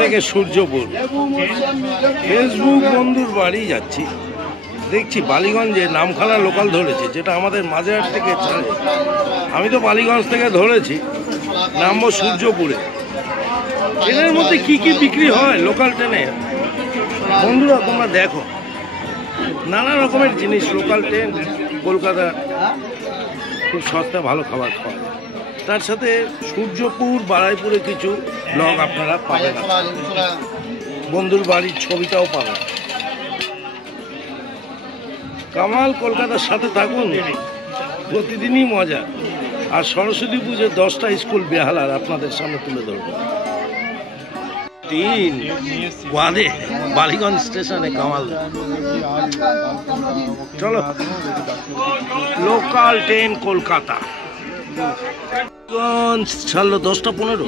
থেকে সূর্যপুর। ফেসবুক বন্ধুর বাড়ি যাচ্ছি, দেখছি বালিগঞ্জে নামখানা লোকাল ধরেছে, যেটা আমাদের মাঝেরহাট থেকে ছাড়ে। আমি তো বালিগঞ্জ থেকে ধরেছি, নামবো সূর্যপুরে। ট্রেনের মধ্যে কি কি বিক্রি হয় লোকাল ট্রেনে বন্ধুরা তোমরা দেখো, নানা রকমের জিনিস। লোকাল ট্রেন কলকাতা খুব সস্তা ভালো খাবার খাওয়া, তার সাথে সূর্যপুর বারাইপুরে কিছু ব্লগ আপনারা পাবেন, বন্ধুর বাড়ির ছবিটাও পাবেন। কামাল কলকাতার সাথে থাকুন, প্রতিদিনই মজা। আর সরস্বতী পুজোর 10টা স্কুল বেহালার আপনাদের সামনে তুলে ধরব। 3 ওয়াদে বালিগঞ্জ স্টেশনে কামাল। চলো, লোকাল ট্রেন কলকাতা ছাড়লো 10টা 15।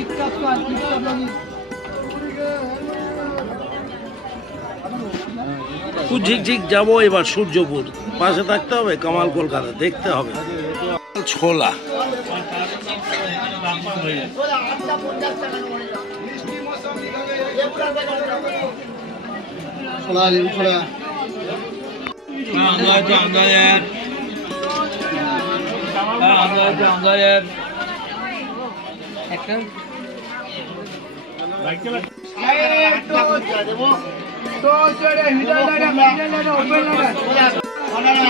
ঝিকঝিক যাবো এবার সূর্যপুর, পাশে থাকতে হবে, কামাল কলকাতা দেখতে হবে। ছোলা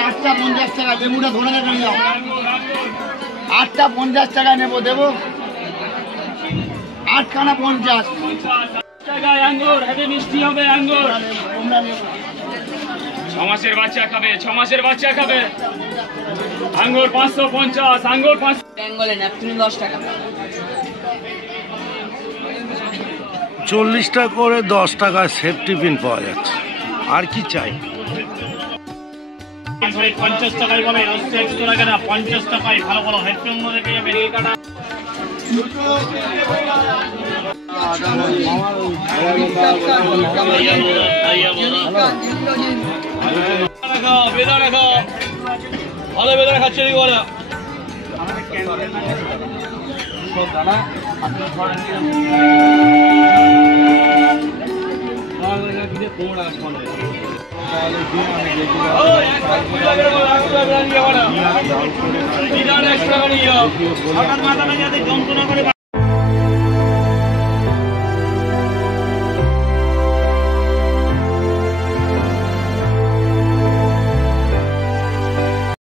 আটটা 50 টাকা, লেবুটা ধরে নেবেন, 8টা 50 টাকা নেবো, দেবো 8খানা 50 টাকায় আঙ্গুর, হেভি মিষ্টি হবে আঙ্গুর। 6 মাসের বাচ্চা খাবে, 6 মাসের বাচ্চা খাবে। আঙ্গুর 550, আঙ্গুর 500। বেঙ্গলে ন্যাপথলিন 10 টাকা। 40 টাকা করে 10 টাকায় সেফ টিফিন পাওয়া যাচ্ছে। আর কি চাই? 50 টাকায় বলে 100 টাকা না, 50 টাকায় ভালো ভালো হেডফোন রেখে যাবে। বেদা রাখো, ভালো বেদা খাচ্ছে বলো। যন্ত্রণা করে